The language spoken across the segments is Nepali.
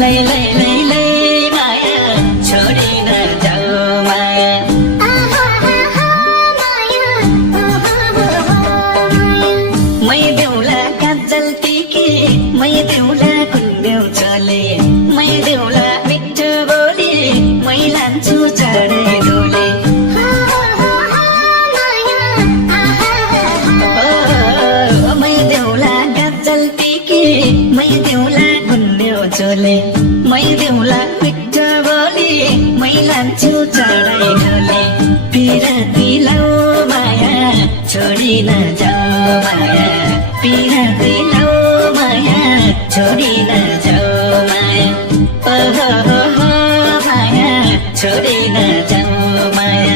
लै लै लै लै माया छोडिन जाऊ माया मै देउला काजल टिकी मै देउला कुन्देउ चले मै देउला मिठो बोली मै लान्छु चढे डोले मै देउला काजल टिकी मै देउला कुन्देउ चले मै देउला मिठो बोली मै लान्छु चढे डोले पिरती लाउ माया छोडिन जाऊ माया पिरती लाउ माया छोडिन जाऊ माया ओहो माया छोडिन जाऊ माया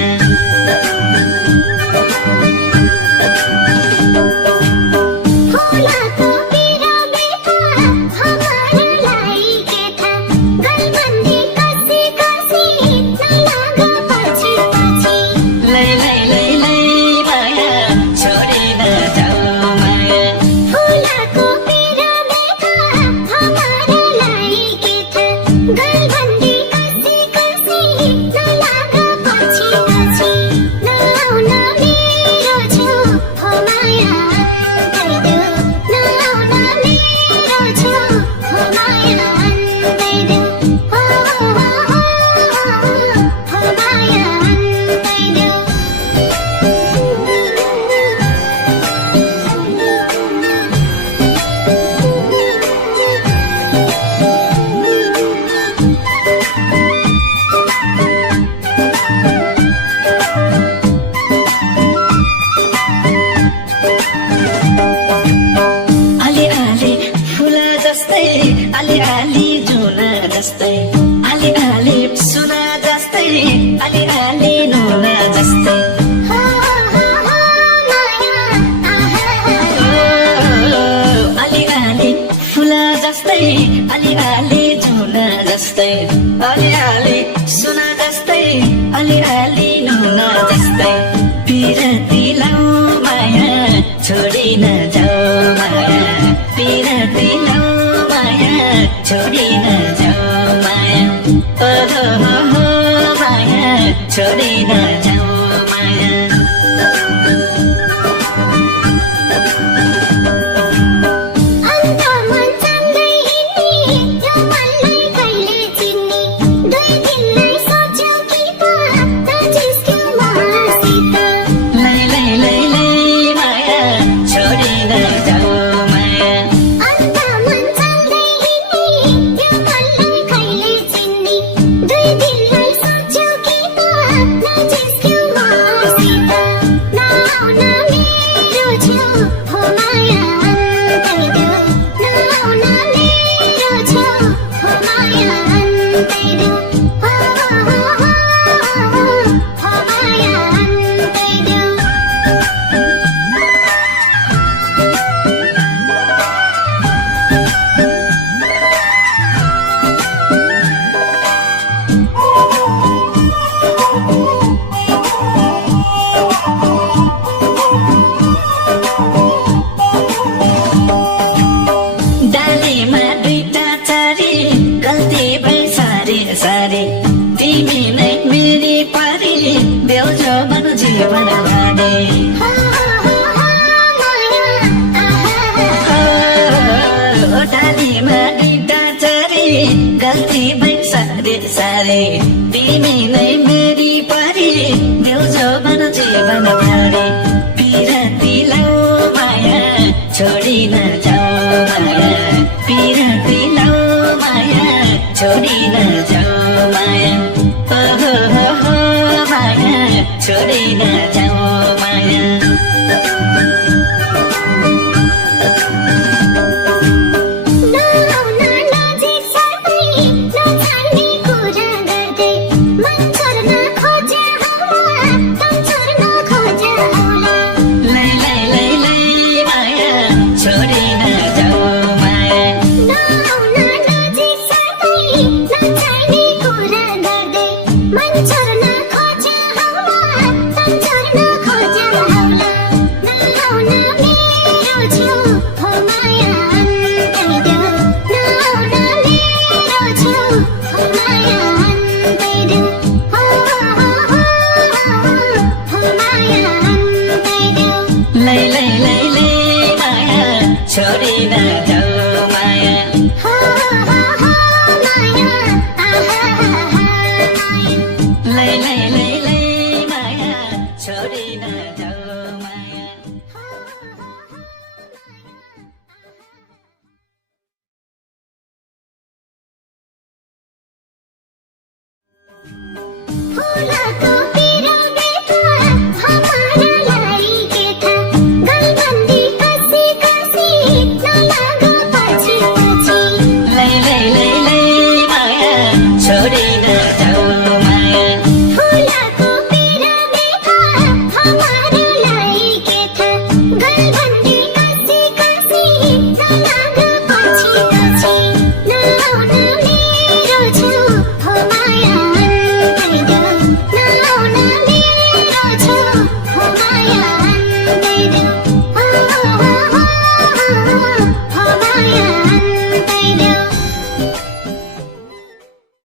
लै लै लै लै माया छोडिन जाऊ माया आली आली जुना जस्तै आली आली सुना जस्तै आली आली नुना जस्तै आली आली फुला जस्तै आली आली जुना जस्तै आली आली सुना जस्तै आली आली नुना जस्तै पिरती लाउ माया छोडिन जाऊ माया पिरती लाउ छोडिन जाऊ माया ओहो माया छोडिन जाऊ माया लै लै लै लै माया छोडिन जाऊ माया डालीमा दुईटा चारी गल्ती भई सारी तिमी नै मेरी पारी बेउजो मन जीवन बाँडे डालीमा दुईटा चारी गल्ती भई सारी तिमी नै